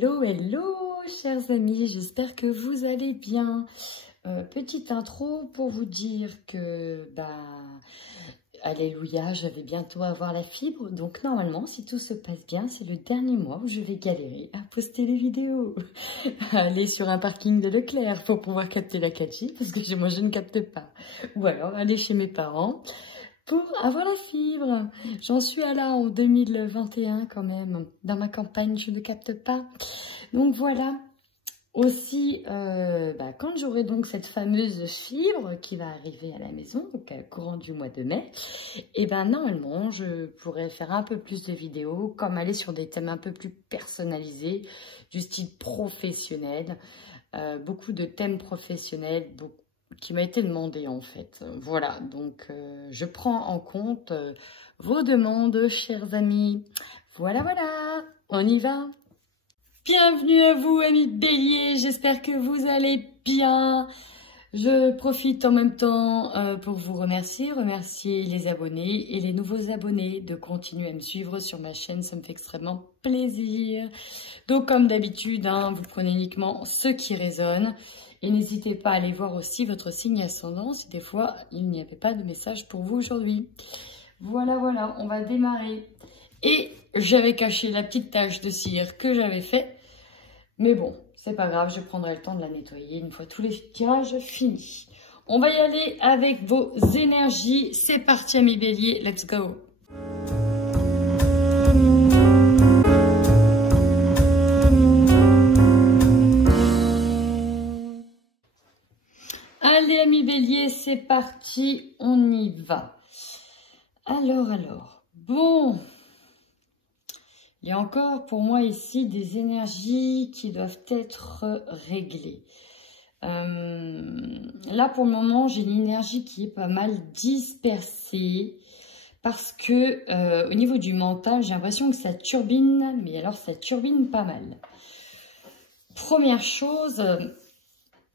Hello, hello, chers amis, j'espère que vous allez bien. Petite intro pour vous dire que, alléluia, je vais bientôt avoir la fibre. Donc normalement, si tout se passe bien, c'est le dernier mois où je vais galérer à poster les vidéos. Aller sur un parking de Leclerc pour pouvoir capter la 4G, parce que moi je ne capte pas. Ou alors aller chez mes parents pour avoir la fibre. J'en suis à là en 2021 quand même. Dans ma campagne, je ne capte pas. Donc voilà. Aussi, quand j'aurai donc cette fameuse fibre qui va arriver à la maison, donc courant du mois de mai, et normalement, je pourrai faire un peu plus de vidéos, comme aller sur des thèmes un peu plus personnalisés, du style professionnel. Beaucoup de thèmes professionnels, qui m'a été demandé en fait. Voilà, donc je prends en compte vos demandes, chers amis. Voilà, on y va. Bienvenue à vous, amis Bélier, j'espère que vous allez bien. Je profite en même temps pour vous remercier les abonnés et les nouveaux abonnés de continuer à me suivre sur ma chaîne, ça me fait extrêmement plaisir. Donc comme d'habitude, vous prenez uniquement ce qui résonne. Et n'hésitez pas à aller voir aussi votre signe ascendant si des fois il n'y avait pas de message pour vous aujourd'hui. Voilà, on va démarrer. Et j'avais caché la petite tache de cire que j'avais fait. Mais bon, c'est pas grave, je prendrai le temps de la nettoyer une fois tous les tirages finis. On va y aller avec vos énergies. C'est parti, amis Bélier, let's go! Allez, amis Bélier, c'est parti, on y va. Alors, bon... Il y a encore pour moi ici des énergies qui doivent être réglées. Là pour le moment j'ai une énergie qui est pas mal dispersée parce que au niveau du mental j'ai l'impression que ça turbine, mais alors ça turbine pas mal. Première chose,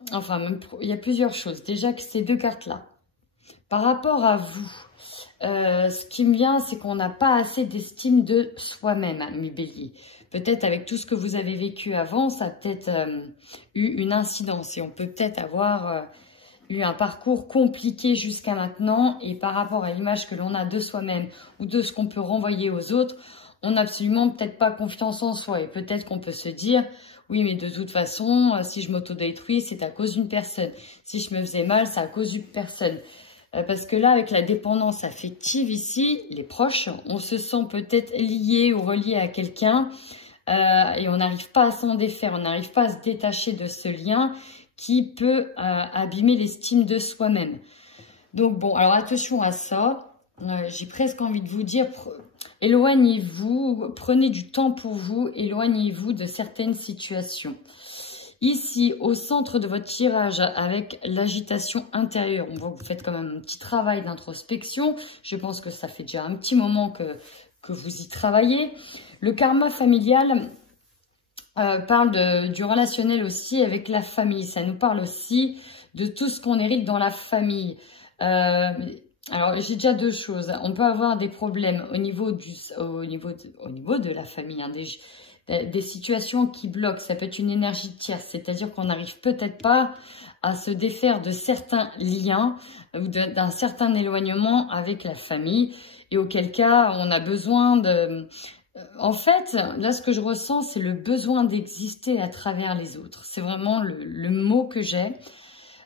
il y a plusieurs choses. Déjà que ces deux cartes là, par rapport à vous, ce qui me vient, c'est qu'on n'a pas assez d'estime de soi-même, mes béliers. Peut-être avec tout ce que vous avez vécu avant, ça a peut-être eu une incidence. Et on peut peut-être avoir eu un parcours compliqué jusqu'à maintenant. Et par rapport à l'image que l'on a de soi-même ou de ce qu'on peut renvoyer aux autres, on n'a absolument peut-être pas confiance en soi. Et peut-être qu'on peut se dire, oui, mais de toute façon, si je m'autodétruis, c'est à cause d'une personne. Si je me faisais mal, c'est à cause d'une personne. Parce que là, avec la dépendance affective ici, les proches, on se sent peut-être lié ou relié à quelqu'un et on n'arrive pas à s'en défaire, on n'arrive pas à se détacher de ce lien qui peut abîmer l'estime de soi-même. Donc bon, alors attention à ça, j'ai presque envie de vous dire, éloignez-vous, prenez du temps pour vous, éloignez-vous de certaines situations. Ici, au centre de votre tirage, avec l'agitation intérieure, on voit que vous faites quand même un petit travail d'introspection. Je pense que ça fait déjà un petit moment que vous y travaillez. Le karma familial parle du relationnel aussi avec la famille. Ça nous parle aussi de tout ce qu'on hérite dans la famille. Alors, j'ai déjà deux choses. On peut avoir des problèmes au niveau de la famille, des situations qui bloquent, ça peut être une énergie tierce, c'est-à-dire qu'on n'arrive peut-être pas à se défaire de certains liens ou d'un certain éloignement avec la famille, et auquel cas on a besoin de... En fait, là ce que je ressens, c'est le besoin d'exister à travers les autres. C'est vraiment le mot que j'ai.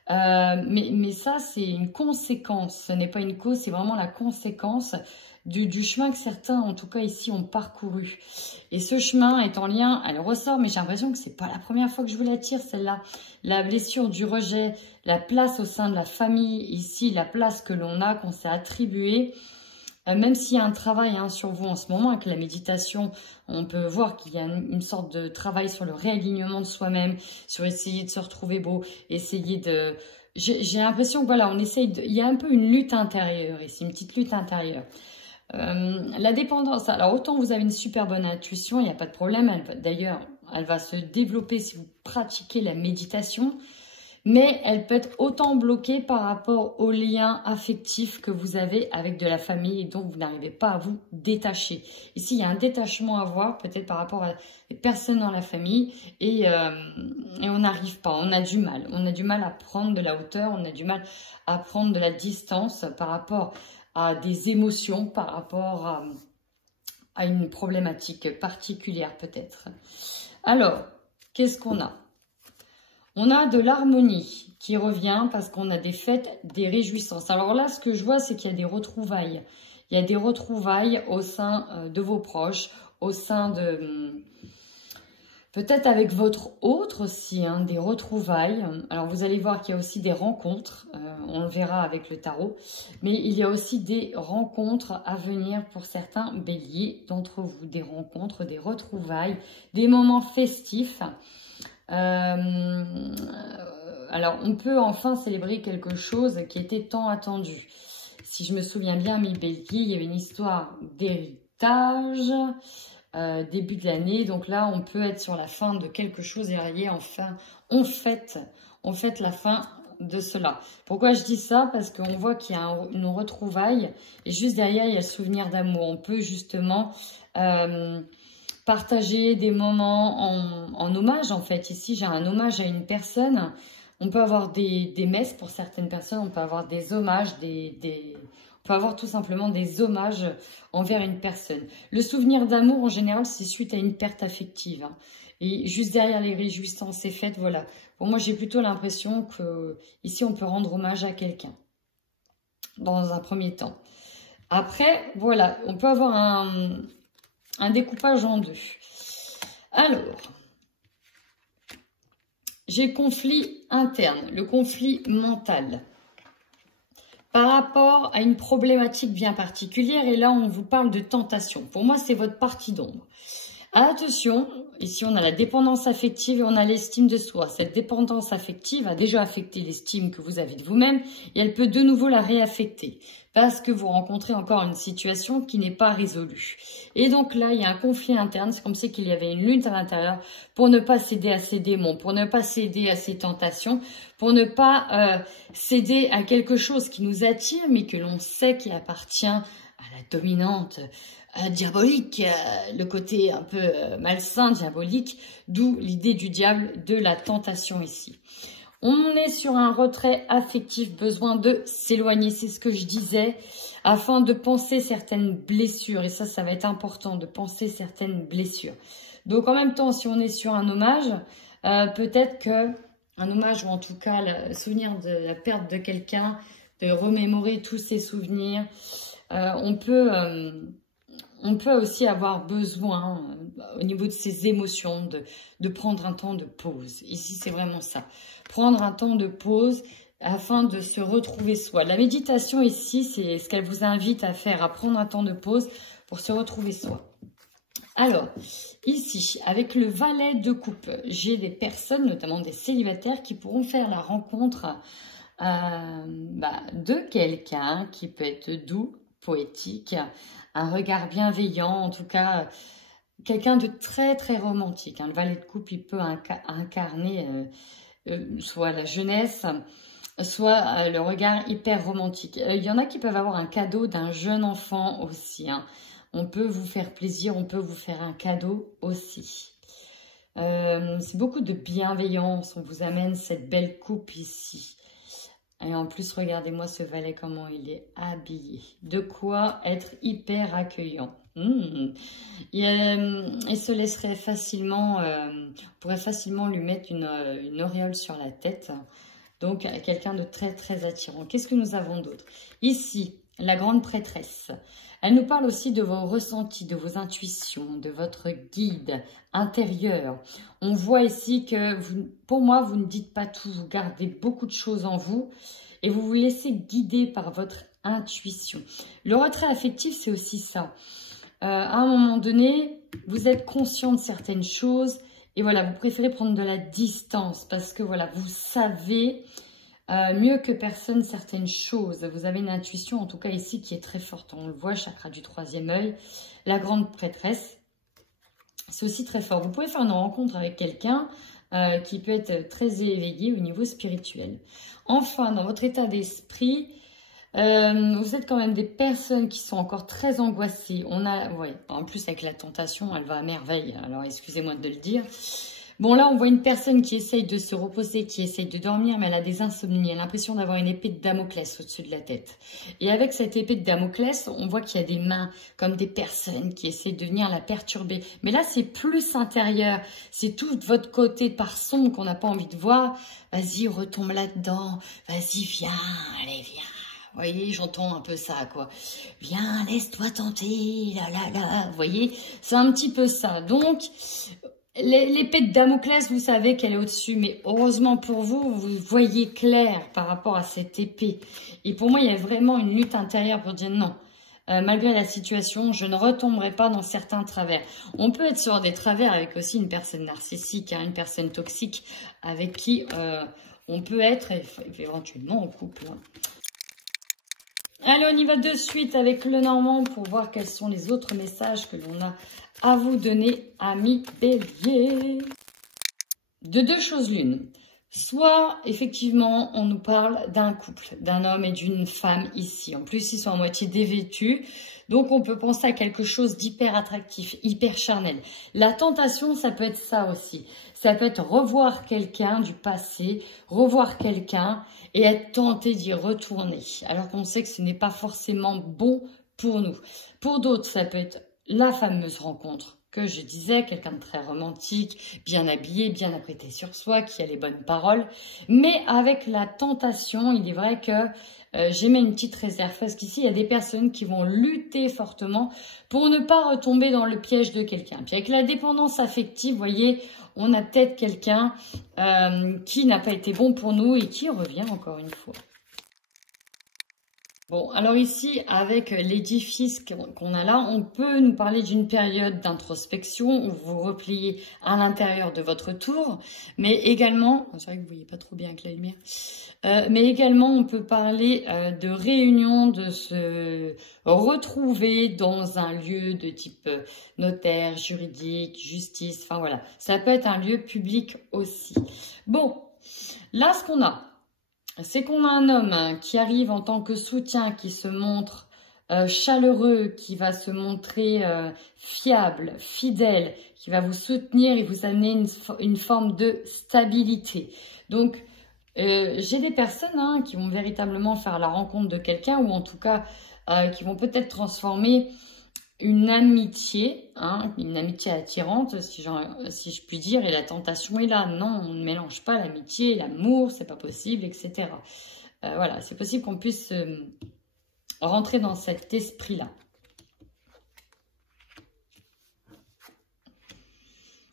Mais ça, c'est une conséquence, ce n'est pas une cause, c'est vraiment la conséquence du chemin que certains, en tout cas ici, ont parcouru. Et ce chemin est en lien, elle ressort, mais j'ai l'impression que c'est pas la première fois que je vous la tire, celle-là. La blessure du rejet, la place au sein de la famille, ici, la place que l'on a, qu'on s'est attribuée. Même s'il y a un travail sur vous en ce moment, avec la méditation, on peut voir qu'il y a une sorte de travail sur le réalignement de soi-même, sur essayer de se retrouver beau, essayer de... J'ai l'impression que voilà, on essaye de... Il y a un peu une lutte intérieure ici, une petite lutte intérieure. La dépendance, alors autant vous avez une super bonne intuition, il n'y a pas de problème, d'ailleurs elle va se développer si vous pratiquez la méditation, mais elle peut être autant bloquée par rapport aux liens affectifs que vous avez avec de la famille et dont vous n'arrivez pas à vous détacher. Ici, il y a un détachement à avoir, peut-être par rapport à des personnes dans la famille, et on n'arrive pas, on a du mal. On a du mal à prendre de la hauteur, on a du mal à prendre de la distance par rapport à des émotions, par rapport à une problématique particulière peut-être. Alors, qu'est-ce qu'on a? On a de l'harmonie qui revient parce qu'on a des fêtes, des réjouissances. Alors là, ce que je vois, c'est qu'il y a des retrouvailles. Il y a des retrouvailles au sein de vos proches, au sein de... peut-être avec votre autre aussi, hein, des retrouvailles. Alors vous allez voir qu'il y a aussi des rencontres, on le verra avec le tarot. Mais il y a aussi des rencontres à venir pour certains béliers d'entre vous. Des rencontres, des retrouvailles, des moments festifs. Alors, on peut enfin célébrer quelque chose qui était tant attendu. Si je me souviens bien, mes béliers, il y avait une histoire d'héritage, début de l'année. Donc là, on peut être sur la fin de quelque chose et aller enfin, on fête la fin de cela. Pourquoi je dis ça? Parce qu'on voit qu'il y a une retrouvaille et juste derrière, il y a le souvenir d'amour. On peut justement... partager des moments en hommage, en fait. Ici, j'ai un hommage à une personne. On peut avoir des messes pour certaines personnes. On peut avoir des hommages, on peut avoir tout simplement des hommages envers une personne. Le souvenir d'amour, en général, c'est suite à une perte affective. Hein. Et juste derrière les réjouissances et fêtes, voilà. Pour moi, j'ai plutôt l'impression que ici, on peut rendre hommage à quelqu'un dans un premier temps. Après, voilà, on peut avoir un découpage en deux. Alors, j'ai le conflit interne, le conflit mental. Par rapport à une problématique bien particulière, et là on vous parle de tentation. Pour moi, c'est votre partie d'ombre. Attention, ici on a la dépendance affective et on a l'estime de soi. Cette dépendance affective a déjà affecté l'estime que vous avez de vous-même et elle peut de nouveau la réaffecter parce que vous rencontrez encore une situation qui n'est pas résolue. Et donc là, il y a un conflit interne, c'est comme si qu'il y avait une lutte à l'intérieur pour ne pas céder à ces démons, pour ne pas céder à ces tentations, pour ne pas céder à quelque chose qui nous attire mais que l'on sait qui appartient à la dominante diabolique, le côté un peu malsain, diabolique, d'où l'idée du diable, de la tentation ici. On est sur un retrait affectif, besoin de s'éloigner, c'est ce que je disais, afin de penser certaines blessures. Et ça va être important, de penser certaines blessures. Donc en même temps, si on est sur un hommage, peut-être que un hommage, ou en tout cas le souvenir de la perte de quelqu'un, de remémorer tous ses souvenirs, on peut aussi avoir besoin, au niveau de ses émotions, de prendre un temps de pause. Ici, c'est vraiment ça. Prendre un temps de pause afin de se retrouver soi. La méditation ici, c'est ce qu'elle vous invite à faire, à prendre un temps de pause pour se retrouver soi. Alors, ici, avec le valet de coupe, j'ai des personnes, notamment des célibataires, qui pourront faire la rencontre de quelqu'un qui peut être doux, poétique, un regard bienveillant, en tout cas, quelqu'un de très très romantique. Hein. Le valet de coupe, il peut incarner soit la jeunesse, soit le regard hyper romantique. Il y en a qui peuvent avoir un cadeau d'un jeune enfant aussi. Hein. On peut vous faire plaisir, on peut vous faire un cadeau aussi. C'est beaucoup de bienveillance, on vous amène cette belle coupe ici. Et en plus, regardez-moi ce valet, comment il est habillé. De quoi être hyper accueillant. Il se laisserait facilement, on pourrait facilement lui mettre une auréole sur la tête. Donc, quelqu'un de très, très attirant. Qu'est-ce que nous avons d'autre? Ici, la grande prêtresse. Elle nous parle aussi de vos ressentis, de vos intuitions, de votre guide intérieur. On voit ici que, pour moi, vous ne dites pas tout. Vous gardez beaucoup de choses en vous et vous vous laissez guider par votre intuition. Le retrait affectif, c'est aussi ça. À un moment donné, vous êtes conscient de certaines choses et voilà, vous préférez prendre de la distance parce que voilà, vous savez mieux que personne certaines choses. Vous avez une intuition, en tout cas ici, qui est très forte. On le voit, chakra du troisième œil. La grande prêtresse, c'est aussi très fort. Vous pouvez faire une rencontre avec quelqu'un qui peut être très éveillé au niveau spirituel. Enfin, dans votre état d'esprit, vous êtes quand même des personnes qui sont encore très angoissées. En plus avec la tentation, elle va à merveille. Alors excusez-moi de le dire. Bon là, on voit une personne qui essaye de se reposer, qui essaye de dormir, mais elle a des insomnies. Elle a l'impression d'avoir une épée de Damoclès au-dessus de la tête. Et avec cette épée de Damoclès, on voit qu'il y a des mains comme des personnes qui essaient de venir la perturber. Mais là, c'est plus intérieur. C'est tout de votre côté par son qu'on n'a pas envie de voir. Vas-y, retombe là-dedans. Vas-y, viens, allez, viens. Vous voyez, j'entends un peu ça, quoi. Viens, laisse-toi tenter, là, là, là. Vous voyez, c'est un petit peu ça. Donc, l'épée de Damoclès, vous savez qu'elle est au-dessus, mais heureusement pour vous, vous voyez clair par rapport à cette épée. Et pour moi, il y a vraiment une lutte intérieure pour dire non. Malgré la situation, je ne retomberai pas dans certains travers. On peut être sur des travers avec aussi une personne narcissique, hein, une personne toxique, avec qui on peut être éventuellement en couple. Hein. Allez, on y va de suite avec le Normand pour voir quels sont les autres messages que l'on a à vous donner, amis Bélier. De deux choses l'une. Soit, effectivement, on nous parle d'un couple, d'un homme et d'une femme ici. En plus, ils sont à moitié dévêtus. Donc, on peut penser à quelque chose d'hyper attractif, hyper charnel. La tentation, ça peut être ça aussi. Ça peut être revoir quelqu'un du passé, revoir quelqu'un et être tenté d'y retourner. Alors qu'on sait que ce n'est pas forcément bon pour nous. Pour d'autres, ça peut être la fameuse rencontre que je disais, quelqu'un de très romantique, bien habillé, bien apprêté sur soi, qui a les bonnes paroles. Mais avec la tentation, il est vrai que j'émets une petite réserve parce qu'ici, il y a des personnes qui vont lutter fortement pour ne pas retomber dans le piège de quelqu'un. Puis avec la dépendance affective, vous voyez, on a peut-être quelqu'un qui n'a pas été bon pour nous et qui revient encore une fois. Bon, alors ici, avec l'édifice qu'on a là, on peut nous parler d'une période d'introspection où vous vous repliez à l'intérieur de votre tour, mais également, c'est vrai que vous ne voyez pas trop bien avec la lumière, mais également on peut parler de réunion, de se retrouver dans un lieu de type notaire, juridique, justice, enfin voilà, ça peut être un lieu public aussi. Bon, là ce qu'on a, c'est qu'on a un homme qui arrive en tant que soutien, qui se montre chaleureux, qui va se montrer fiable, fidèle, qui va vous soutenir et vous amener une forme de stabilité. Donc, j'ai des personnes qui vont véritablement faire la rencontre de quelqu'un ou en tout cas qui vont peut-être transformer une amitié attirante, si je puis dire, et la tentation est là. Non, on ne mélange pas l'amitié et l'amour, c'est pas possible, etc. Voilà, c'est possible qu'on puisse rentrer dans cet esprit-là.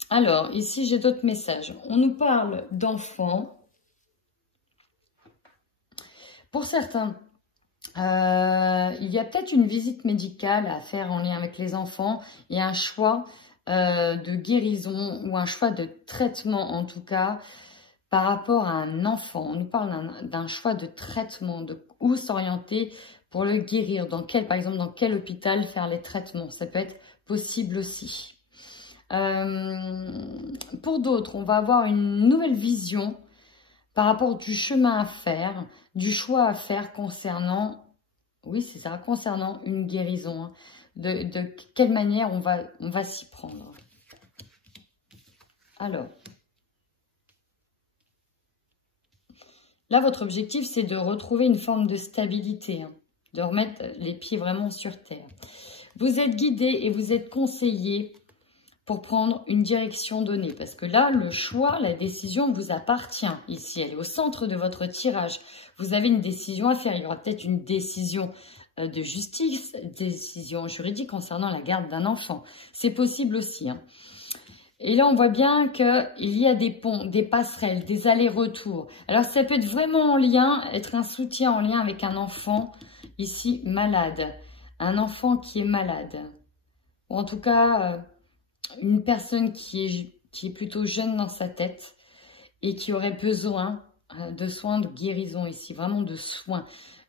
Alors, ici, j'ai d'autres messages. On nous parle d'enfants. Pour certains, il y a peut-être une visite médicale à faire en lien avec les enfants et un choix de guérison ou un choix de traitement en tout cas par rapport à un enfant. On nous parle d'un choix de traitement, de où s'orienter pour le guérir, par exemple dans quel hôpital faire les traitements, ça peut être possible aussi. Pour d'autres, on va avoir une nouvelle vision par rapport du chemin à faire, du choix à faire concernant, oui c'est ça, concernant une guérison, de quelle manière on va s'y prendre. Alors, là votre objectif c'est de retrouver une forme de stabilité, de remettre les pieds vraiment sur terre. Vous êtes guidé et vous êtes conseillé pour prendre une direction donnée. Parce que là, le choix, la décision vous appartient ici. Elle est au centre de votre tirage. Vous avez une décision à faire. Il y aura peut-être une décision de justice, décision juridique concernant la garde d'un enfant. C'est possible aussi. Et là, on voit bien qu'il y a des ponts, des passerelles, des allers-retours. Alors, ça peut être vraiment en lien, être un soutien en lien avec un enfant ici malade. Un enfant qui est malade. Ou en tout cas... une personne qui est plutôt jeune dans sa tête et qui aurait besoin de soins, de guérison ici, vraiment de soins.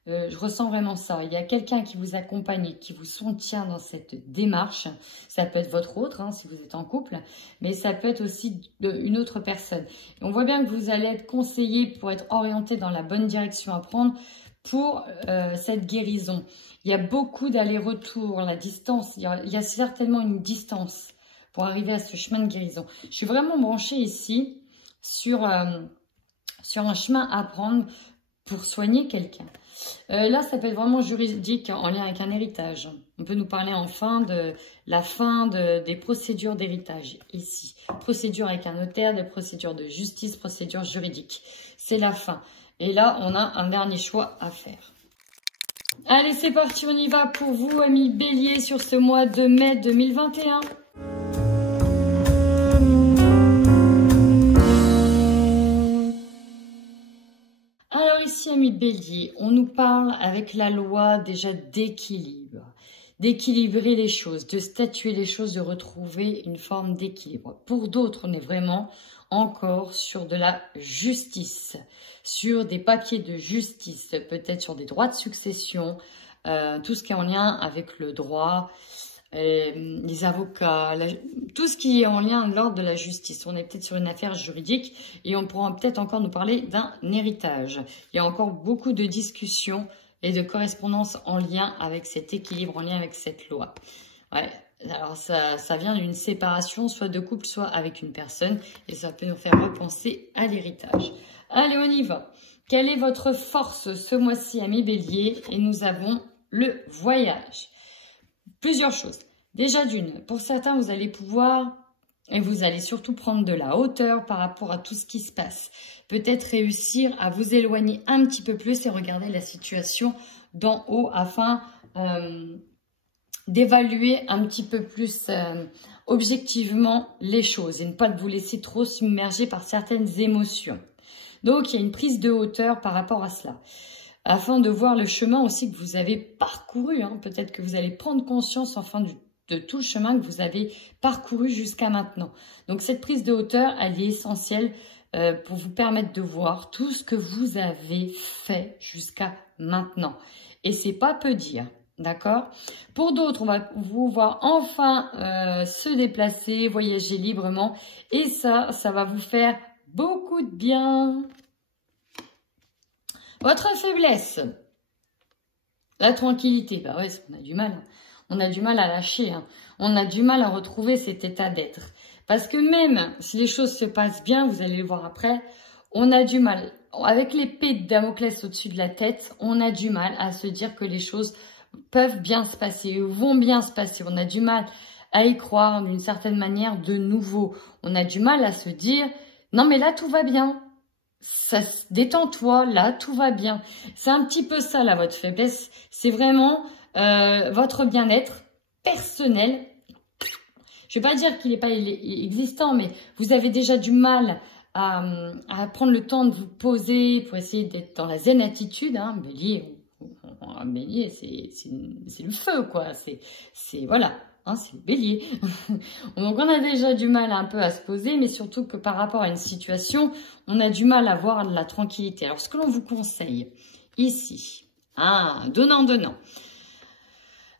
Je ressens vraiment ça. Il y a quelqu'un qui vous accompagne, qui vous soutient dans cette démarche. Ça peut être votre autre, hein, si vous êtes en couple, mais ça peut être aussi une autre personne. Et on voit bien que vous allez être conseillé pour être orienté dans la bonne direction à prendre pour cette guérison. Il y a beaucoup d'allers-retours, la distance. Il y a certainement une distance pour arriver à ce chemin de guérison. Je suis vraiment branchée ici sur un chemin à prendre pour soigner quelqu'un. Là, ça peut être vraiment juridique en lien avec un héritage. On peut nous parler enfin de la fin des procédures d'héritage ici. Procédure avec un notaire, des procédures de justice, procédure juridique. C'est la fin. Et là, on a un dernier choix à faire. Allez, c'est parti, on y va pour vous, amis Bélier, sur ce mois de mai 2021. Alors ici, amis Bélier, on nous parle avec la loi déjà d'équilibre. D'équilibrer les choses, de statuer les choses, de retrouver une forme d'équilibre. Pour d'autres, on est vraiment encore sur de la justice, sur des papiers de justice, peut-être sur des droits de succession, tout ce qui est en lien avec le droit, les avocats, tout ce qui est en lien de l'ordre de la justice. On est peut-être sur une affaire juridique et on pourra peut-être encore nous parler d'un héritage. Il y a encore beaucoup de discussions et de correspondances en lien avec cet équilibre, en lien avec cette loi. Ouais. Alors ça vient d'une séparation, soit de couple, soit avec une personne, et ça peut nous faire repenser à l'héritage. Allez, on y va. Quelle est votre force ce mois-ci, amis Bélier? Et nous avons le voyage. Plusieurs choses. Déjà d'une, pour certains, vous allez pouvoir, et vous allez surtout prendre de la hauteur par rapport à tout ce qui se passe. Peut-être réussir à vous éloigner un petit peu plus et regarder la situation d'en haut afin d'évaluer un petit peu plus objectivement les choses et ne pas vous laisser trop submerger par certaines émotions. Donc, il y a une prise de hauteur par rapport à cela. Afin de voir le chemin aussi que vous avez parcouru. Hein. Peut-être que vous allez prendre conscience enfin de tout le chemin que vous avez parcouru jusqu'à maintenant. Donc, cette prise de hauteur, elle est essentielle pour vous permettre de voir tout ce que vous avez fait jusqu'à maintenant. Et c'est pas peu dire. D'accord? Pour d'autres, on va vous voir enfin se déplacer, voyager librement. Et ça va vous faire beaucoup de bien. Votre faiblesse, la tranquillité. Bah ouais, on a du mal. On a du mal à lâcher. Hein. On a du mal à retrouver cet état d'être. Parce que même si les choses se passent bien, vous allez le voir après, on a du mal. Avec l'épée de Damoclès au-dessus de la tête, on a du mal à se dire que les choses peuvent bien se passer, vont bien se passer. On a du mal à y croire d'une certaine manière de nouveau. On a du mal à se dire, non mais là tout va bien. Détends-toi, là tout va bien. C'est un petit peu ça là votre faiblesse. C'est vraiment votre bien-être personnel. Je ne vais pas dire qu'il n'est pas existant, mais vous avez déjà du mal à prendre le temps de vous poser pour essayer d'être dans la zen attitude. Hein. Bélier, c'est le feu, quoi. Voilà, hein, c'est le bélier. Donc, on a déjà du mal un peu à se poser, mais surtout que par rapport à une situation, on a du mal à avoir de la tranquillité. Alors, ce que l'on vous conseille ici, donnant.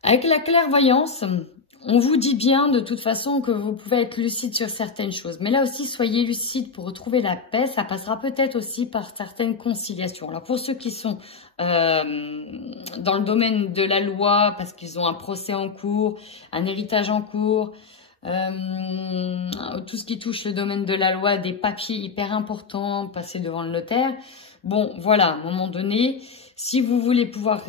Avec la clairvoyance, on vous dit bien de toute façon que vous pouvez être lucide sur certaines choses. Mais là aussi, soyez lucide pour retrouver la paix. Ça passera peut-être aussi par certaines conciliations. Alors pour ceux qui sont dans le domaine de la loi, parce qu'ils ont un procès en cours, un héritage en cours, tout ce qui touche le domaine de la loi, des papiers hyper importants, passer devant le notaire. Bon, voilà, à un moment donné, si vous voulez pouvoir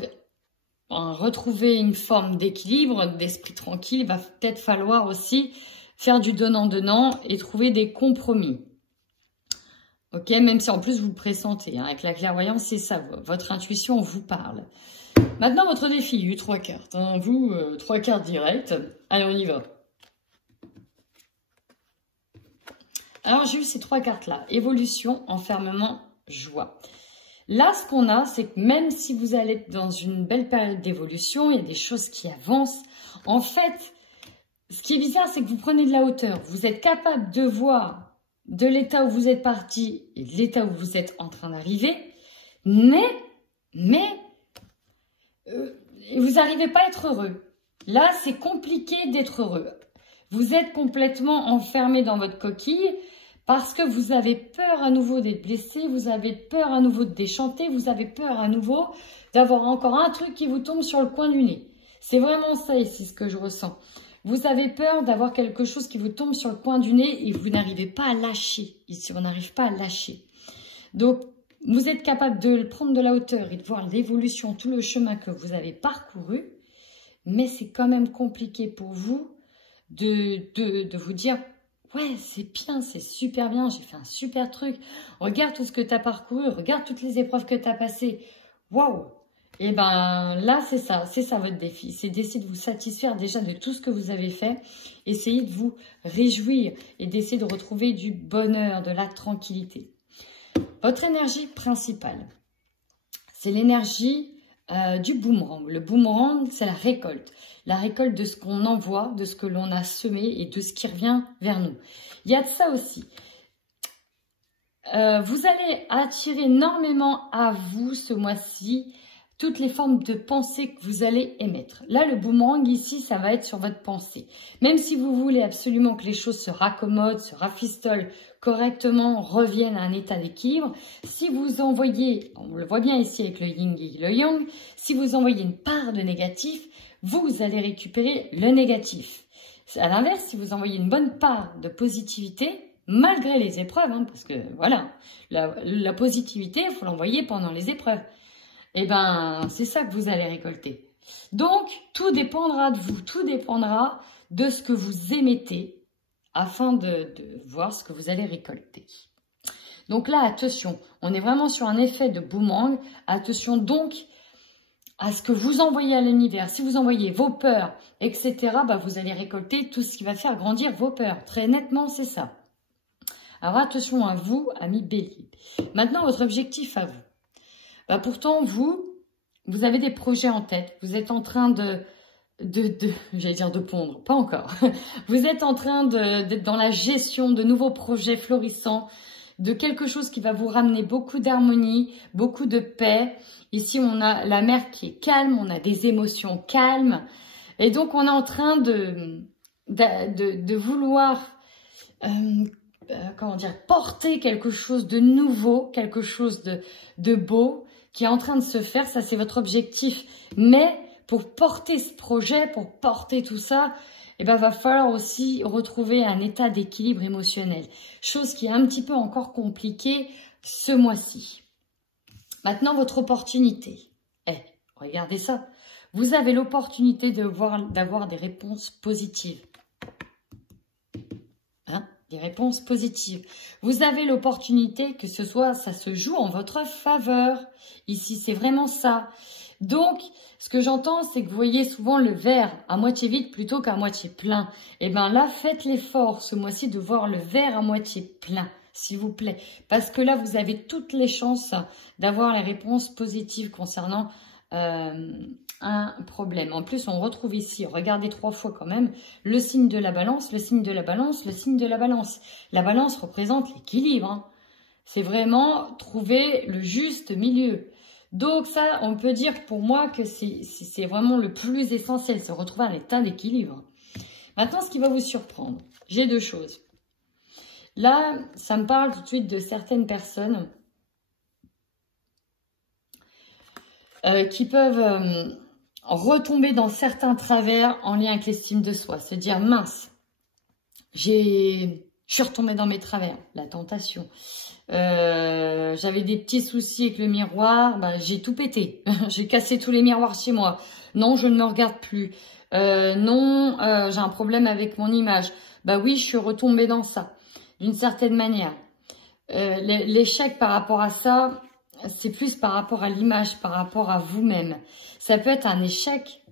retrouver une forme d'équilibre, d'esprit tranquille, il va peut-être falloir aussi faire du donnant-donnant et trouver des compromis. Ok, même si en plus vous le pressentez, hein, avec la clairvoyance, c'est ça, votre intuition vous parle. Maintenant, votre défi, il y a eu 3 cartes. Hein, vous, 3 cartes directes. Allez, on y va. Alors, j'ai eu ces 3 cartes-là. Évolution, enfermement, joie. Là, ce qu'on a, c'est que même si vous allez dans une belle période d'évolution, il y a des choses qui avancent. En fait, ce qui est bizarre, c'est que vous prenez de la hauteur. Vous êtes capable de voir de l'état où vous êtes parti et de l'état où vous êtes en train d'arriver. Mais vous n'arrivez pas à être heureux. Là, c'est compliqué d'être heureux. Vous êtes complètement enfermé dans votre coquille parce que vous avez peur à nouveau d'être blessé, vous avez peur à nouveau de déchanter, vous avez peur à nouveau d'avoir encore un truc qui vous tombe sur le coin du nez. C'est vraiment ça ici, ce que je ressens. Vous avez peur d'avoir quelque chose qui vous tombe sur le coin du nez et vous n'arrivez pas à lâcher. Ici, on n'arrive pas à lâcher. Donc, vous êtes capable de prendre de la hauteur et de voir l'évolution, tout le chemin que vous avez parcouru. Mais c'est quand même compliqué pour vous de vous dire « Ouais, c'est bien, c'est super bien, j'ai fait un super truc. Regarde tout ce que tu as parcouru, regarde toutes les épreuves que tu as passées. Waouh !» Et bien là, c'est ça votre défi. C'est d'essayer de vous satisfaire déjà de tout ce que vous avez fait. Essayez de vous réjouir et d'essayer de retrouver du bonheur, de la tranquillité. Votre énergie principale, c'est l'énergie du boomerang. Le boomerang, c'est la récolte. La récolte de ce qu'on envoie, de ce que l'on a semé et de ce qui revient vers nous. Il y a de ça aussi. Vous allez attirer énormément à vous ce mois-ci toutes les formes de pensée que vous allez émettre. Là, le boomerang ici, ça va être sur votre pensée. Même si vous voulez absolument que les choses se raccommodent, se rafistolent correctement, reviennent à un état d'équilibre, si vous envoyez, on le voit bien ici avec le yin et le yang, si vous envoyez une part de négatif, vous allez récupérer le négatif. À l'inverse, si vous envoyez une bonne part de positivité, malgré les épreuves, hein, parce que voilà, la positivité, il faut l'envoyer pendant les épreuves. Eh bien, c'est ça que vous allez récolter. Donc, tout dépendra de vous, tout dépendra de ce que vous émettez afin de voir ce que vous allez récolter. Donc là, attention, on est vraiment sur un effet de boomerang. Attention donc à ce que vous envoyez à l'univers. Si vous envoyez vos peurs, etc., bah, vous allez récolter tout ce qui va faire grandir vos peurs. Très nettement, c'est ça. Alors attention à vous, amis Bélier. Maintenant, votre objectif à vous. Bah pourtant, vous avez des projets en tête. Vous êtes en train j'allais dire de pondre, pas encore. Vous êtes en train d'être dans la gestion de nouveaux projets florissants, de quelque chose qui va vous ramener beaucoup d'harmonie, beaucoup de paix. Ici, on a la mer qui est calme, on a des émotions calmes. Et donc, on est en train de vouloir... comment dire, porter quelque chose de nouveau, quelque chose de beau qui est en train de se faire, ça c'est votre objectif. Mais pour porter ce projet, pour porter tout ça, eh ben, va falloir aussi retrouver un état d'équilibre émotionnel. Chose qui est un petit peu encore compliquée ce mois-ci. Maintenant, votre opportunité. Regardez ça. Vous avez l'opportunité d'avoir des réponses positives. Des réponses positives. Vous avez l'opportunité que ça se joue en votre faveur. Ici, c'est vraiment ça. Donc, ce que j'entends, c'est que vous voyez souvent le verre à moitié vide plutôt qu'à moitié plein. Et bien là, faites l'effort ce mois-ci de voir le verre à moitié plein, s'il vous plaît. Parce que là, vous avez toutes les chances d'avoir les réponses positives concernant un problème. En plus, on retrouve ici, regardez 3 fois quand même, le signe de la balance, le signe de la balance, le signe de la balance. La balance représente l'équilibre. Hein. C'est vraiment trouver le juste milieu. Donc ça, on peut dire pour moi que c'est vraiment le plus essentiel, se retrouver un état d'équilibre. Maintenant, ce qui va vous surprendre, j'ai 2 choses. Là, ça me parle tout de suite de certaines personnes qui peuvent retomber dans certains travers en lien avec l'estime de soi. Se dire, mince, je suis retombée dans mes travers, la tentation. J'avais des petits soucis avec le miroir, bah, j'ai tout pété. J'ai cassé tous les miroirs chez moi. Non, je ne me regarde plus. Non, j'ai un problème avec mon image. Bah oui, je suis retombée dans ça, d'une certaine manière. L'échec par rapport à ça, c'est plus par rapport à l'image, par rapport à vous-même. Ça peut être un échec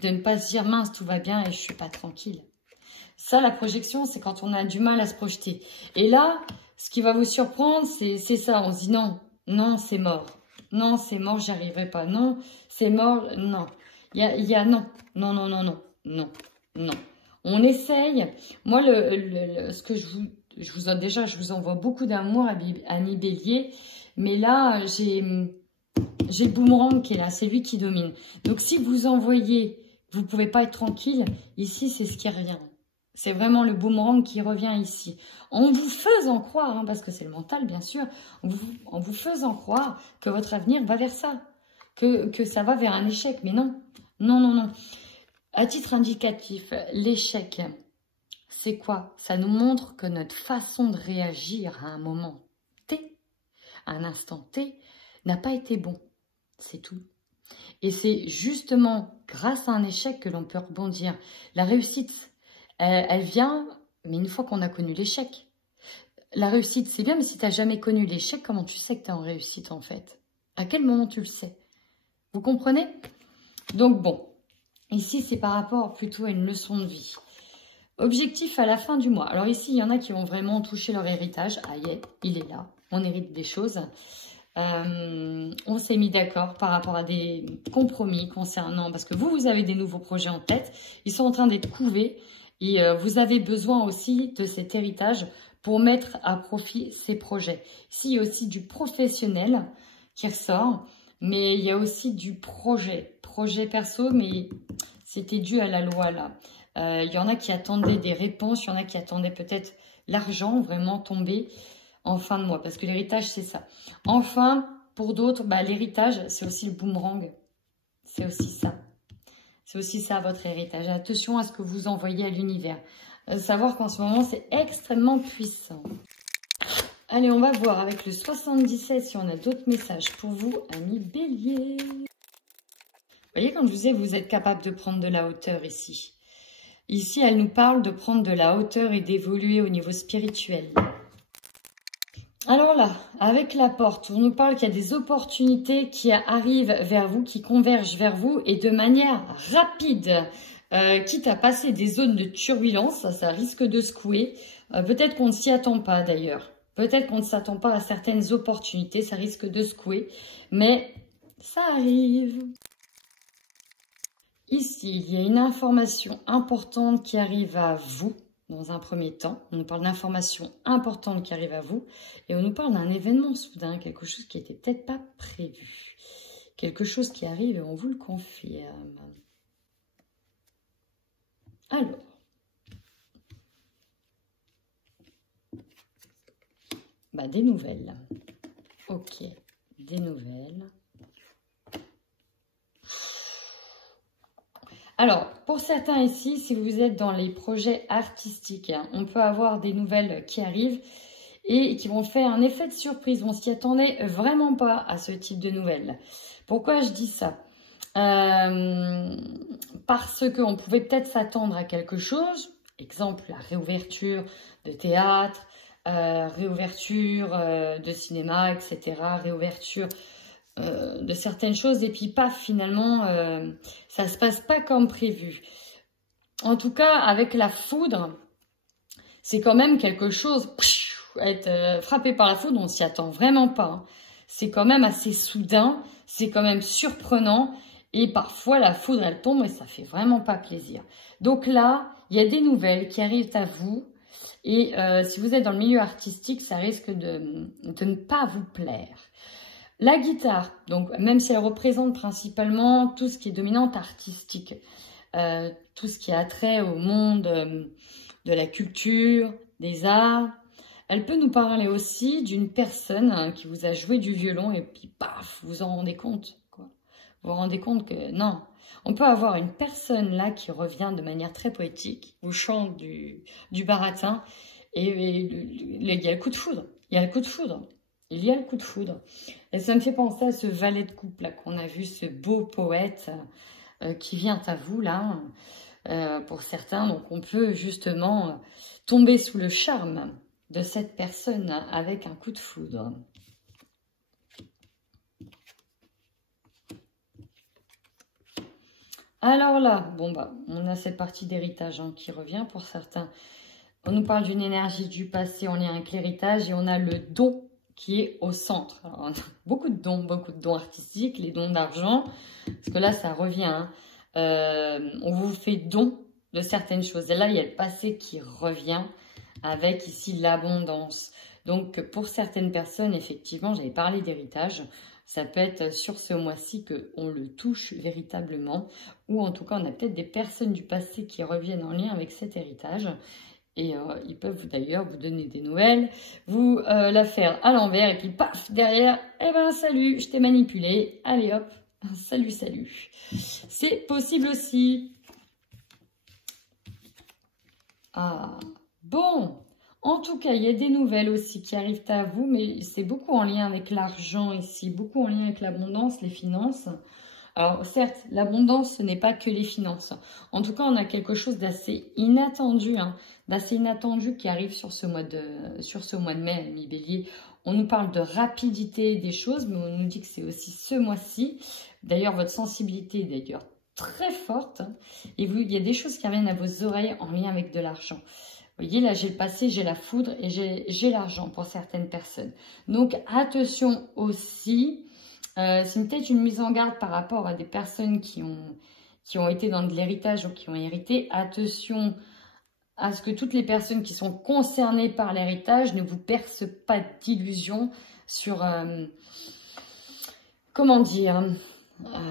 de ne pas se dire, mince, tout va bien et je suis pas tranquille. Ça, la projection, c'est quand on a du mal à se projeter. Et là, ce qui va vous surprendre, c'est ça. On se dit, non, non, c'est mort. Non, c'est mort, j'y arriverai pas. Non, c'est mort, non. Il y a non, non, non, non, non, non, non. On essaye. Moi, ce que je vous envoie beaucoup d'amour, amis Bélier. Mais là, j'ai le boomerang qui est là, c'est lui qui domine. Donc si vous envoyez, vous ne pouvez pas être tranquille, ici c'est ce qui revient. C'est vraiment le boomerang qui revient ici. En vous faisant croire, hein, parce que c'est le mental bien sûr, en vous faisant croire que votre avenir va vers ça. Que ça va vers un échec. Mais non, non, non, non. À titre indicatif, l'échec, c'est quoi? Ça nous montre que notre façon de réagir à un moment T, à un instant T, n'a pas été bon. C'est tout. Et c'est justement grâce à un échec que l'on peut rebondir. La réussite, elle vient, mais une fois qu'on a connu l'échec. La réussite, c'est bien, mais si tu n'as jamais connu l'échec, comment tu sais que tu es en réussite en fait? À quel moment tu le sais? Vous comprenez? Donc bon, ici c'est par rapport plutôt à une leçon de vie. Objectif à la fin du mois. Alors ici, il y en a qui vont vraiment toucher leur héritage. Ah, il est là, on hérite des choses. On s'est mis d'accord par rapport à des compromis concernant, parce que vous avez des nouveaux projets en tête, ils sont en train d'être couvés et vous avez besoin aussi de cet héritage pour mettre à profit ces projets. Ici, il y a aussi du professionnel qui ressort, mais il y a aussi du projet perso, mais c'était dû à la loi là. Il y en a qui attendaient des réponses, il y en a qui attendaient peut-être l'argent vraiment tomber en fin de mois, parce que l'héritage, c'est ça. Enfin, pour d'autres, l'héritage, c'est aussi le boomerang. C'est aussi ça. C'est aussi ça, votre héritage. Attention à ce que vous envoyez à l'univers. Savoir qu'en ce moment, c'est extrêmement puissant. Allez, on va voir avec le 77 si on a d'autres messages pour vous, amis béliers. Vous voyez, quand je vous disais, vous êtes capable de prendre de la hauteur ici. Ici, elle nous parle de prendre de la hauteur et d'évoluer au niveau spirituel. Alors là, avec la porte, on nous parle qu'il y a des opportunités qui arrivent vers vous, qui convergent vers vous et de manière rapide. Quitte à passer des zones de turbulence, ça risque de secouer. Peut-être qu'on ne s'y attend pas d'ailleurs. Peut-être qu'on ne s'attend pas à certaines opportunités, ça risque de secouer. Mais ça arrive. Ici, il y a une information importante qui arrive à vous. Dans un premier temps, on nous parle d'informations importantes qui arrivent à vous et on nous parle d'un événement soudain, quelque chose qui n'était peut-être pas prévu. Quelque chose qui arrive et on vous le confirme. Alors, des nouvelles. Ok, des nouvelles. Alors, pour certains ici, si vous êtes dans les projets artistiques, on peut avoir des nouvelles qui arrivent et qui vont faire un effet de surprise. On s'y attendait vraiment pas à ce type de nouvelles. Pourquoi je dis ça? Parce qu'on pouvait peut-être s'attendre à quelque chose, exemple la réouverture de théâtre, réouverture de cinéma, etc., réouverture de certaines choses et puis paf, finalement ça se passe pas comme prévu. En tout cas, avec la foudre, c'est quand même quelque chose, être frappé par la foudre, on s'y attend vraiment pas, hein. C'est quand même assez soudain, c'est quand même surprenant et parfois la foudre elle tombe et ça fait vraiment pas plaisir. Donc là, il y a des nouvelles qui arrivent à vous et si vous êtes dans le milieu artistique, ça risque de ne pas vous plaire. La guitare, donc même si elle représente principalement tout ce qui est dominante artistique, tout ce qui a trait au monde de la culture, des arts, elle peut nous parler aussi d'une personne qui vous a joué du violon et puis paf, vous en rendez compte, quoi. Vous vous rendez compte que non, on peut avoir une personne là qui revient de manière très poétique, vous chante du baratin et il y a le coup de foudre, il y a le coup de foudre. Il y a le coup de foudre. Et ça me fait penser à ce valet de coupe là qu'on a vu, ce beau poète qui vient à vous là, pour certains. Donc on peut justement tomber sous le charme de cette personne avec un coup de foudre. Alors là, on a cette partie d'héritage qui revient pour certains. On nous parle d'une énergie du passé en lien avec l'héritage et on a le don qui est au centre. Alors, on a beaucoup de dons artistiques, les dons d'argent, parce que là, ça revient. On vous fait don de certaines choses. Et là, il y a le passé qui revient avec ici l'abondance. Donc, pour certaines personnes, effectivement, j'avais parlé d'héritage. Ça peut être sur ce mois-ci qu'on le touche véritablement. Ou en tout cas, on a peut-être des personnes du passé qui reviennent en lien avec cet héritage. Et ils peuvent d'ailleurs vous donner des nouvelles, vous la faire à l'envers. Et puis, paf, derrière, eh ben, salut, je t'ai manipulé. Allez, hop, salut, salut. C'est possible aussi. Ah, bon. En tout cas, il y a des nouvelles aussi qui arrivent à vous, mais c'est beaucoup en lien avec l'argent ici, beaucoup en lien avec l'abondance, les finances. Alors certes, l'abondance, ce n'est pas que les finances. En tout cas, on a quelque chose d'assez inattendu, qui arrive sur ce mois de mai, mi-bélier. On nous parle de rapidité des choses, mais on nous dit que c'est aussi ce mois-ci. D'ailleurs, votre sensibilité est d'ailleurs très forte. Et il y a des choses qui reviennent à vos oreilles en lien avec de l'argent. Vous voyez, là, j'ai le passé, j'ai la foudre et j'ai l'argent pour certaines personnes. Donc, attention aussi, c'est peut-être une mise en garde par rapport à des personnes qui ont été dans de l'héritage ou qui ont hérité. Attention à ce que toutes les personnes qui sont concernées par l'héritage ne vous percent pas d'illusions sur, comment dire,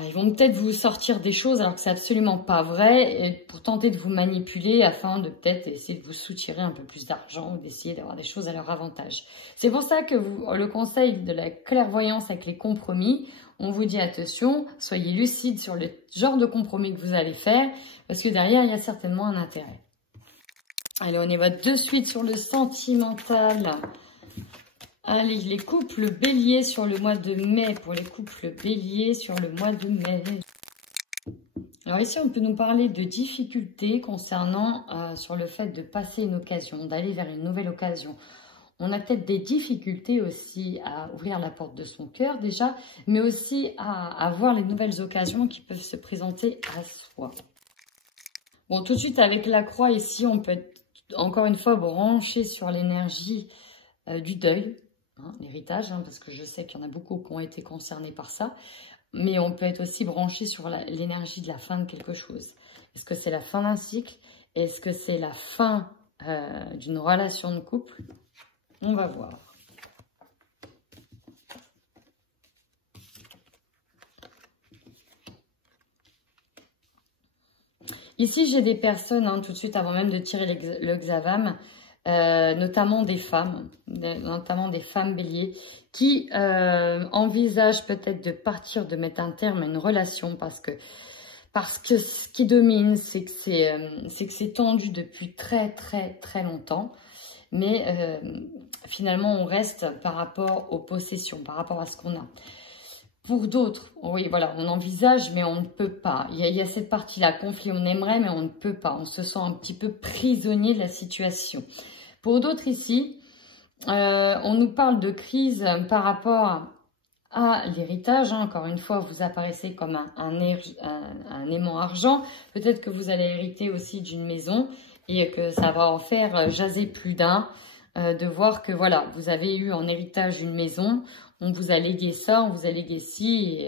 ils vont peut-être vous sortir des choses alors que c'est absolument pas vrai et pour tenter de vous manipuler afin de peut-être essayer de vous soutirer un peu plus d'argent ou d'essayer d'avoir des choses à leur avantage. C'est pour ça que le conseil de la clairvoyance avec les compromis, on vous dit attention, soyez lucide sur le genre de compromis que vous allez faire parce que derrière, il y a certainement un intérêt. Allez, on y va de suite sur le sentimental. Allez, les couples béliers sur le mois de mai. Pour les couples béliers sur le mois de mai. Alors ici, on peut nous parler de difficultés concernant sur le fait de passer une occasion, d'aller vers une nouvelle occasion. On a peut-être des difficultés aussi à ouvrir la porte de son cœur déjà, mais aussi à voir les nouvelles occasions qui peuvent se présenter à soi. Bon, tout de suite avec la croix ici, on peut être encore une fois branché sur l'énergie du deuil. L'héritage, parce que je sais qu'il y en a beaucoup qui ont été concernés par ça, mais on peut être aussi branché sur l'énergie de la fin de quelque chose. Est-ce que c'est la fin d'un cycle? Est-ce que c'est la fin d'une relation de couple? On va voir. Ici, j'ai des personnes, tout de suite, avant même de tirer le hexagramme, notamment des femmes béliers, qui envisagent peut-être de partir, de mettre un terme à une relation parce que ce qui domine, c'est que c'est tendu depuis très longtemps, mais finalement on reste par rapport aux possessions, par rapport à ce qu'on a. Pour d'autres, oui, voilà, on envisage, mais on ne peut pas. Il y a cette partie-là, conflit, on aimerait, mais on ne peut pas. On se sent un petit peu prisonnier de la situation. Pour d'autres ici, on nous parle de crise par rapport à l'héritage. Encore une fois, vous apparaissez comme un aimant argent. Peut-être que vous allez hériter aussi d'une maison et que ça va en faire jaser plus d'un. De voir que voilà, vous avez eu en héritage une maison, on vous a légué ça, on vous a légué ci,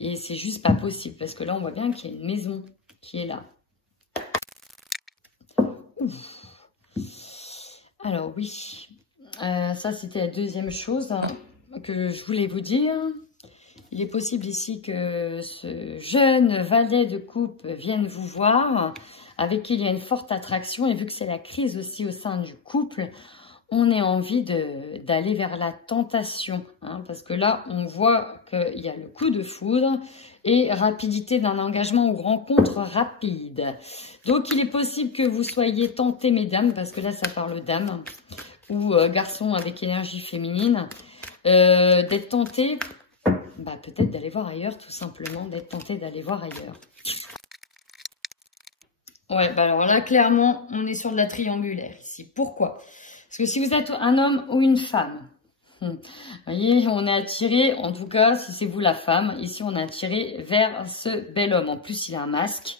et c'est juste pas possible, parce que là, on voit bien qu'il y a une maison qui est là. Ouf. Alors oui, ça c'était la deuxième chose que je voulais vous dire. Il est possible ici que ce jeune valet de coupe vienne vous voir, avec qui il y a une forte attraction, et vu que c'est la crise aussi au sein du couple, on a envie d'aller vers la tentation, parce que là, on voit qu'il y a le coup de foudre et rapidité d'un engagement ou rencontre rapide. Donc, il est possible que vous soyez tentés, mesdames, parce que là, ça parle dames ou garçons avec énergie féminine, d'être tentés, peut-être d'aller voir ailleurs, tout simplement, d'être tentés d'aller voir ailleurs. Ouais, alors là, clairement, on est sur de la triangulaire ici. Pourquoi ? Parce que si vous êtes un homme ou une femme, vous voyez, on est attiré, en tout cas, si c'est vous la femme, ici on est attiré vers ce bel homme. En plus, il a un masque,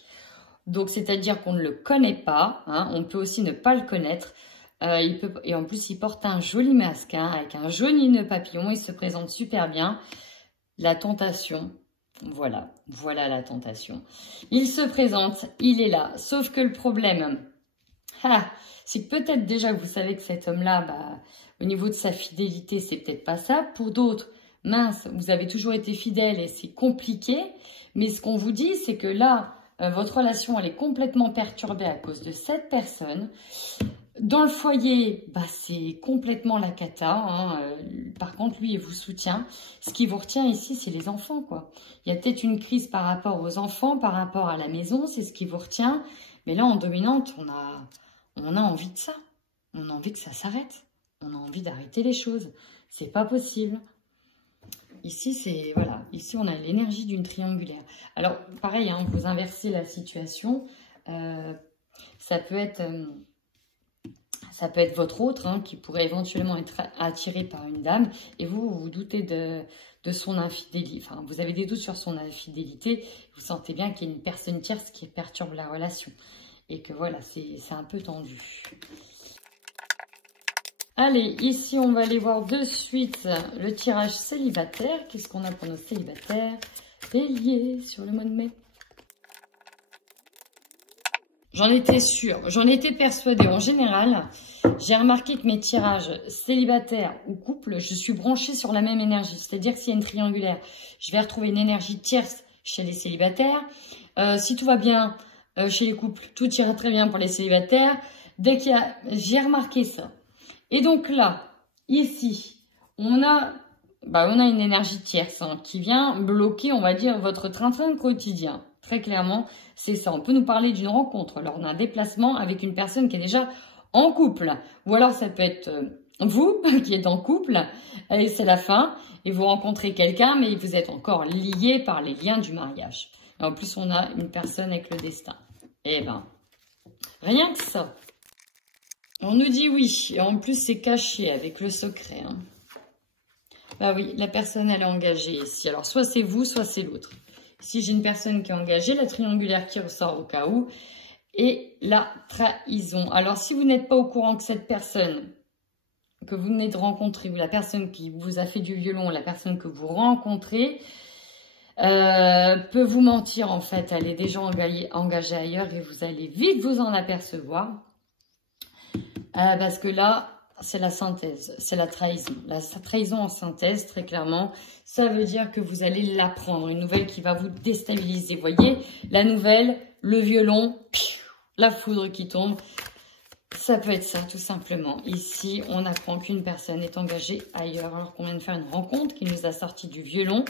donc c'est-à-dire qu'on ne le connaît pas, on peut aussi ne pas le connaître. Et en plus, il porte un joli masque, avec un joli nœud papillon, il se présente super bien. La tentation, voilà la tentation. Il se présente, il est là, sauf que le problème... c'est que peut-être déjà vous savez que cet homme-là, bah, au niveau de sa fidélité, c'est peut-être pas ça. Pour d'autres, mince, vous avez toujours été fidèle et c'est compliqué. Mais ce qu'on vous dit, c'est que là, votre relation, elle est complètement perturbée à cause de cette personne. Dans le foyer, bah, c'est complètement la cata. Hein. Par contre, lui, il vous soutient. Ce qui vous retient ici, c'est les enfants, quoi. Il y a peut-être une crise par rapport aux enfants, par rapport à la maison. C'est ce qui vous retient. Mais là, en dominante, on a envie de ça. On a envie que ça s'arrête. On a envie d'arrêter les choses. C'est pas possible. Ici, c'est voilà. Ici, on a l'énergie d'une triangulaire. Alors, pareil, hein, vous inversez la situation. Ça peut être votre autre hein, qui pourrait éventuellement être attiré par une dame et vous vous doutez de son infidélité. Enfin, vous avez des doutes sur son infidélité. Vous sentez bien qu'il y a une personne tierce qui perturbe la relation et que voilà, c'est un peu tendu. Allez, ici, on va aller voir de suite le tirage célibataire. Qu'est-ce qu'on a pour nos célibataires? Bélier sur le mois de mai. J'en étais sûre, j'en étais persuadée. En général, j'ai remarqué que mes tirages célibataires ou couple, je suis branchée sur la même énergie. C'est-à-dire que s'il y a une triangulaire, je vais retrouver une énergie tierce chez les célibataires. Si tout va bien chez les couples, tout ira très bien pour les célibataires. Dès qu'il y a... J'ai remarqué ça. Et donc là, ici, on a une énergie tierce hein, qui vient bloquer, on va dire, votre train-train quotidien. Très clairement, c'est ça. On peut nous parler d'une rencontre lors d'un déplacement avec une personne qui est déjà en couple. Ou alors, ça peut être vous qui êtes en couple, et c'est la fin, et vous rencontrez quelqu'un, mais vous êtes encore liés par les liens du mariage. Et en plus, on a une personne avec le destin. Eh ben, rien que ça. On nous dit oui, et en plus c'est caché avec le secret. Hein. Bah oui, la personne elle est engagée ici. Alors soit c'est vous, soit c'est l'autre. Ici j'ai une personne qui est engagée, la triangulaire qui ressort au cas où, et la trahison. Alors si vous n'êtes pas au courant que cette personne que vous venez de rencontrer, ou la personne qui vous a fait du violon, la personne que vous rencontrez, peut vous mentir en fait. Elle est déjà engagée ailleurs et vous allez vite vous en apercevoir. Parce que là, c'est la synthèse, c'est la trahison. La trahison en synthèse, très clairement, ça veut dire que vous allez l'apprendre. Une nouvelle qui va vous déstabiliser. Vous voyez, la nouvelle, le violon, la foudre qui tombe. Ça peut être ça, tout simplement. Ici, on apprend qu'une personne est engagée ailleurs, alors qu'on vient de faire une rencontre qui nous a sorti du violon.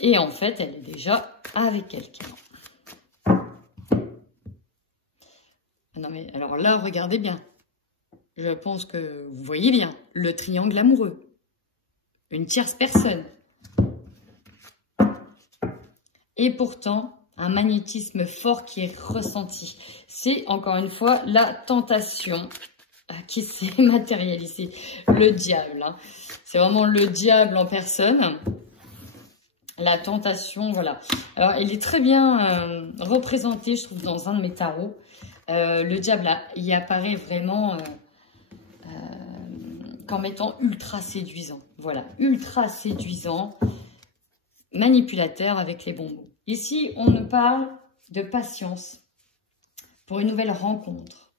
Et en fait, elle est déjà avec quelqu'un. Non mais, alors là, regardez bien. Je pense que vous voyez bien, le triangle amoureux, une tierce personne. Et pourtant, un magnétisme fort qui est ressenti. C'est encore une fois la tentation qui s'est matérialisée. Le diable, hein. C'est vraiment le diable en personne. La tentation, voilà. Alors, elle est très bien représentée, je trouve, dans un de mes tarots. Le diable, là, il apparaît vraiment... comme étant ultra séduisant. Voilà, ultra séduisant, manipulateur avec les bons mots. Ici, on nous parle de patience pour une nouvelle rencontre.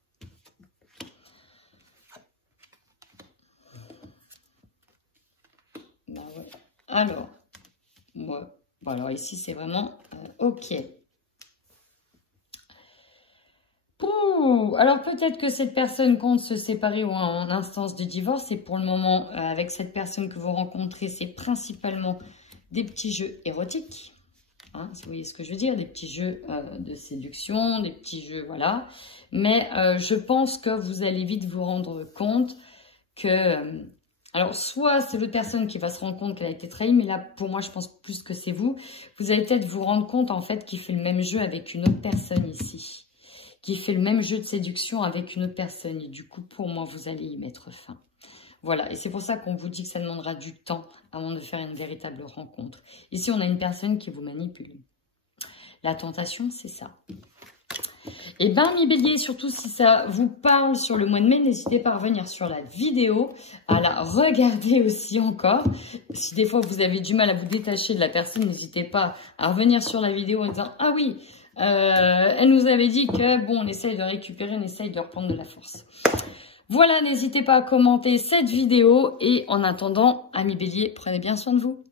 Ben ouais. Alors, moi, bon, alors ici, c'est vraiment OK. Alors peut-être que cette personne compte se séparer ou en instance de divorce. Et pour le moment, avec cette personne que vous rencontrez, c'est principalement des petits jeux érotiques. Hein, si vous voyez ce que je veux dire, des petits jeux de séduction, des petits jeux, voilà. Mais je pense que vous allez vite vous rendre compte que... alors, soit c'est l'autre personne qui va se rendre compte qu'elle a été trahie, mais là, pour moi, je pense plus que c'est vous. Vous allez peut-être vous rendre compte, en fait, qu'il fait le même jeu avec une autre personne ici. Qui fait le même jeu de séduction avec une autre personne. Et du coup, pour moi, vous allez y mettre fin. Voilà, et c'est pour ça qu'on vous dit que ça demandera du temps avant de faire une véritable rencontre. Ici, on a une personne qui vous manipule. La tentation, c'est ça. Et bien, mes béliers, surtout si ça vous parle sur le mois de mai, n'hésitez pas à revenir sur la vidéo, à la regarder aussi encore. Si des fois, vous avez du mal à vous détacher de la personne, n'hésitez pas à revenir sur la vidéo en disant « Ah oui !» Elle nous avait dit que, bon, on essaye de récupérer, on essaye de reprendre de la force. Voilà, n'hésitez pas à commenter cette vidéo. Et en attendant, amis béliers, prenez bien soin de vous.